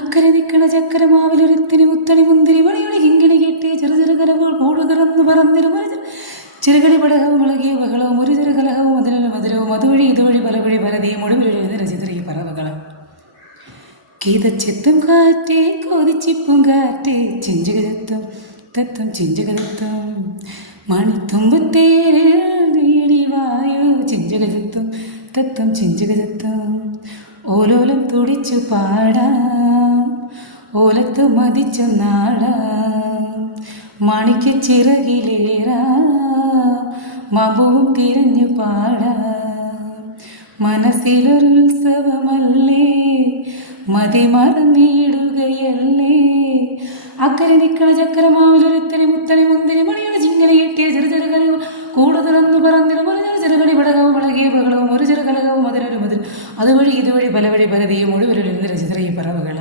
അക്കരെ നിക്കണ ചക്കരമാവിലൊരുത്തിന് മുത്തണി മുന്തിരി മണിയുടെ കിങ്ങിണി കെട്ടി ചെറു ചെറു കലകൾ കൂട് തുറന്നു പറന്നിരും ചെറുകളി പടകവും മുളകിയ ബഹളവും ഒരു ചെറു കലഹവും അതിലൊരു മധുരവും അതുവഴി ഇതുവഴി പലവഴി പലതീയും ഒടുവിലൊരു ചിതറിയ പറവകളും കീതച്ചെത്തും കാറ്റേ കൊതിച്ചിപ്പും കാറ്റേ ചിഞ്ചുകത്തും തത്തം ചിഞ്ചുകത്തും മണിത്തുമ്പത്തേരി വായു ചിഞ്ചുകത്തും തത്തം ചിഞ്ചുകത്തും ഓലോലം തുടിച്ചു പാടാം ഓലത്ത് മതിച്ചു നാടാം മാണിക്ക ചിറകിലേറാം മമ്പുവും തിരഞ്ഞു പാടാം മനസ്സിലൊരുത്സവമല്ലേ മതി മറന്നിടുകയല്ലേ അക്കരെ നിക്കണ ചക്കരമാവിലൊരുത്തരി മുത്തണി മുന്തിരി മണിയുടെ ചിങ്ങനെ കിട്ടിയ ചെറു ചെറു കലകൾ കൂടുതലൊന്നു പറന്നിരും ഒരു ചെറുകടി പടകവും വളകിയ ബഹളവും ഒരു ചെറു കലകവും അതിലൊരു മതിൽ അതുവഴി ഇതുവഴി പലവഴി പലതീയും ഒടുവിലൊരു ചിത്രയും പറവുകൾ.